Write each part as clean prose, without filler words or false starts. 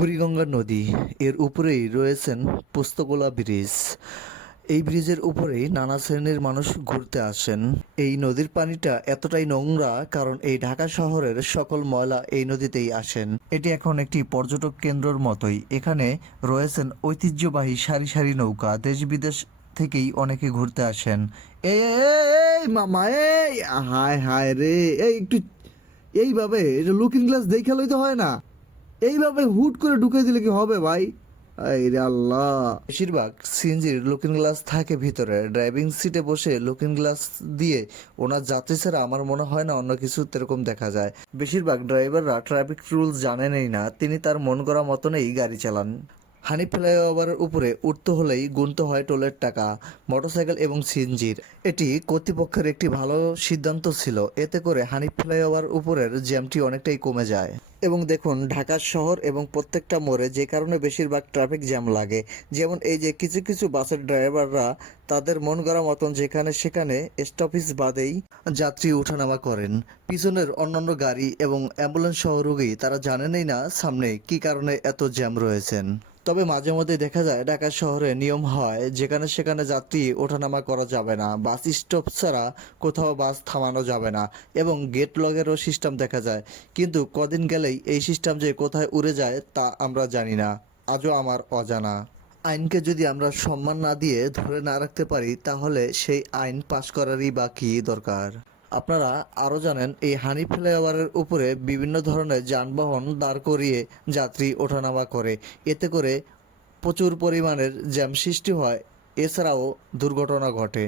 বুড়িগঙ্গা নদী এর উপরেই রয়েছেন পোস্তগোলা ব্রিজ। এই ব্রিজের উপরেই নানা শ্রেণীর মানুষ ঘুরতে আসেন। এই নদীর পানিটা এতটাই নোংরা কারণ এই ঢাকা শহরের সকল ময়লা এই নদীতেই আসেন। এটি এখন একটি পর্যটক কেন্দ্রের মতোই। এখানে রয়েছেন ঐতিহ্যবাহী সারি সারি নৌকা, দেশ বিদেশ থেকেই অনেকে ঘুরতে আসেন। এই এই মামা, এই হায় হায় রে, এই একটু এইভাবে লুকিং গ্লাস দেখে লইতে হয় না, এইভাবে হুট করে ঢুকে দিলে কি হবে ভাই? এই রে আল্লাহ! বেশিরভাগ সিএনজির লুকিং গ্লাস থাকে ভিতরে। ড্রাইভিং সিটে বসে লুকিং গ্লাস দিয়ে ওনার যাত্রী ছাড়া আমার মনে হয় না অন্য কিছু এরকম দেখা যায়। বেশিরভাগ ড্রাইভাররা ট্রাফিক রুলস জানেনই না, তিনি তার মন করা মতনই গাড়ি চালান। হানি ফ্লাইওভারের উপরে উঠতে হলেই গুনতে হয় টোলের টাকা, মোটরসাইকেল এবং সিএনজির। এটি কর্তৃপক্ষের একটি ভালো সিদ্ধান্ত ছিল, এতে করে হানি ফ্লাইওভার উপরের জ্যামটি অনেকটাই কমে যায়। এবং দেখুন ঢাকা শহর এবং প্রত্যেকটা মোড়ে যে কারণে বেশিরভাগ ট্রাফিক জ্যাম লাগে। যেমন এই যে কিছু কিছু বাসের ড্রাইভাররা তাদের মন গড়া মতন যেখানে সেখানে স্টপেজ বাদেই যাত্রী ওঠানামা করেন। পিছনের অন্যান্য গাড়ি এবং অ্যাম্বুলেন্স সহ রোগী তারা জানেনই না সামনে কি কারণে এত জ্যাম রয়েছেন। তবে মাঝে মধ্যে দেখা যায় ঢাকা শহরে নিয়ম হয় যেখানে সেখানে যাত্রী ওঠানামা করা যাবে না, বাস স্টপ ছাড়া কোথাও বাস থামানো যাবে না এবং গেট লগেরও সিস্টেম দেখা যায়। কিন্তু কদিন গেলেই এই সিস্টেম যে কোথায় উড়ে যায় তা আমরা জানি না, আজও আমার অজানা। আইনকে যদি আমরা সম্মান না দিয়ে ধরে না রাখতে পারি তাহলে সেই আইন পাশ করারই বা কী দরকার? আপনারা আরও জানেন এই হানি ফ্লাইওভারের উপরে বিভিন্ন ধরনের যানবাহন দাঁড় করিয়ে যাত্রী ওঠানামা করে, এতে করে প্রচুর পরিমাণের জ্যাম সৃষ্টি হয়, এছাড়াও দুর্ঘটনা ঘটে।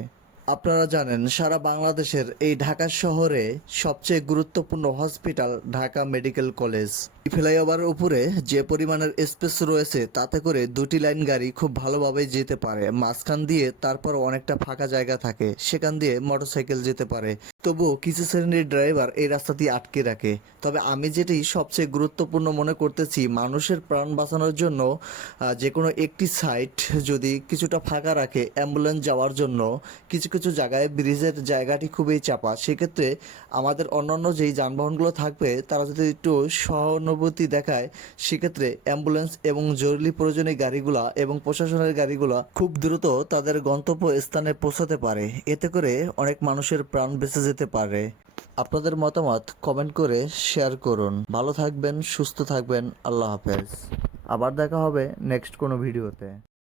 আপনারা জানেন সারা বাংলাদেশের এই ঢাকা শহরে সবচেয়ে গুরুত্বপূর্ণ হসপিটাল ঢাকা মেডিকেল কলেজ। ফ্লাইওভারের উপরে যে পরিমাণের স্পেস রয়েছে তাতে করে দুটি লাইন গাড়ি খুব ভালোভাবে যেতে পারে, মাঝখান দিয়ে তারপর অনেকটা ফাঁকা জায়গা থাকে, সেখান দিয়ে মোটরসাইকেল যেতে পারে। তবুও কিছু শ্রেণীর ড্রাইভার এই রাস্তাটি আটকে রাখে। তবে আমি যেটি সবচেয়ে গুরুত্বপূর্ণ মনে করতেছি, মানুষের প্রাণ বাঁচানোর জন্য যে কোনো একটি সাইড যদি কিছুটা ফাঁকা রাখে অ্যাম্বুলেন্স যাওয়ার জন্য, কিছু কিছু জায়গায় ব্রিজের জায়গাটি খুবই চাপা, সেক্ষেত্রে আমাদের অন্যান্য যেই যানবাহনগুলো থাকবে তারা যদি একটু সহানুভূতি দেখায়, সেক্ষেত্রে অ্যাম্বুলেন্স এবং জরুরি প্রয়োজনীয় গাড়িগুলা এবং প্রশাসনের গাড়িগুলা খুব দ্রুত তাদের গন্তব্য স্থানে পৌঁছাতে পারে, এতে করে অনেক মানুষের প্রাণ বেঁচে যেতে পারে। আপনাদের মতামত কমেন্ট করে শেয়ার করুন। ভালো থাকবেন, সুস্থ থাকবেন, আল্লাহ হাফেজ। আবার দেখা হবে নেক্সট কোনো ভিডিওতে।